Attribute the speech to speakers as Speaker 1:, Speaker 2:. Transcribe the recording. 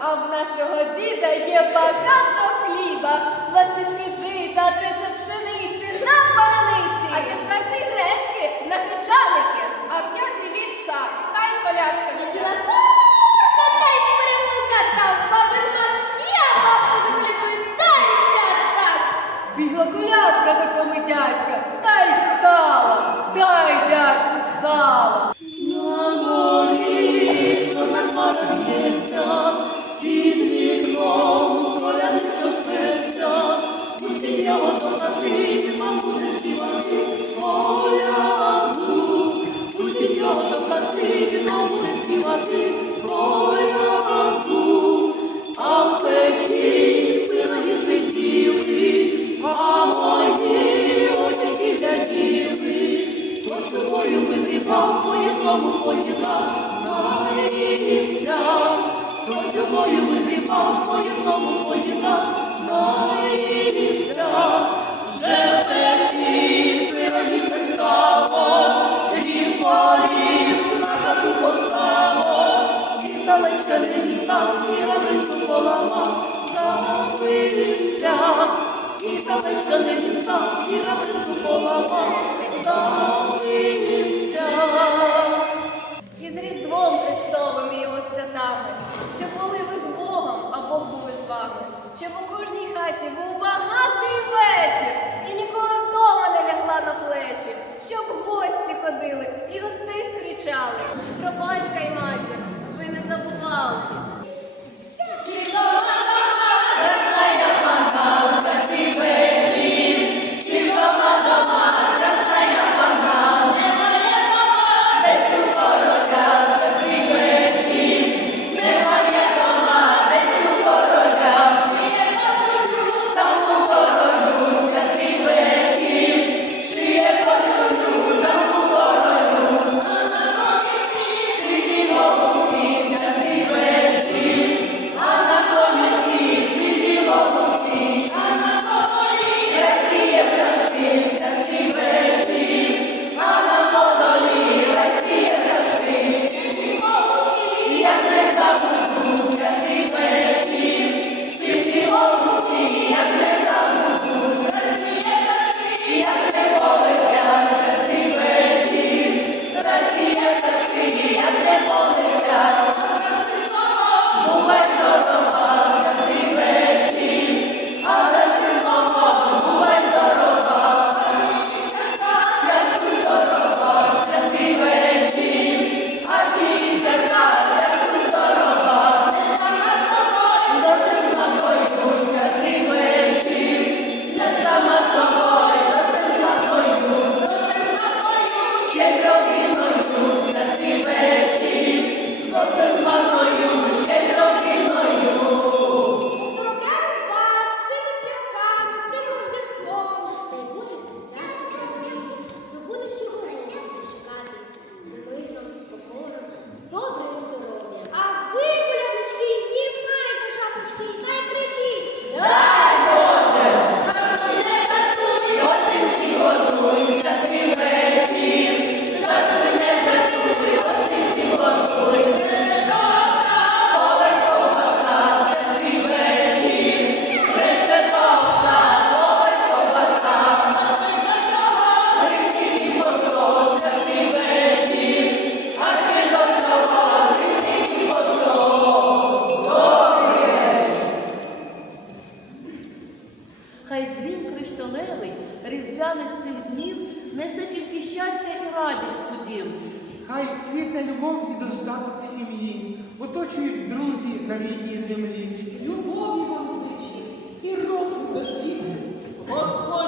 Speaker 1: а в нашого діда є багато хліба, два стежки жита, тридцять пшениці, грам паляниці.
Speaker 2: А четвертий гречки на кричалики,
Speaker 1: а п'ятий вівса, хай колядка.
Speaker 3: Ціла курка та й перемилка та в бабин. Я бабку заколядую, дай п'ятак.
Speaker 1: Бігла колядка до комитячка,
Speaker 2: і з Різдвом Христовим і його щоб були ви з Богом, а Бог був із вами, щоб у кожній хаті був багатий вечір, і ніколи вдома не лягла на плечі, щоб гості ходили і гостей зустрічали. Про батька й матір ви не забували.
Speaker 4: Різдвяних цих днів несе тільки щастя і радість у дім.
Speaker 5: Хай квітне любов і достаток в сім'ї, оточують друзі на рідній землі.
Speaker 6: Любові вам звичі і року безцінних, Господньої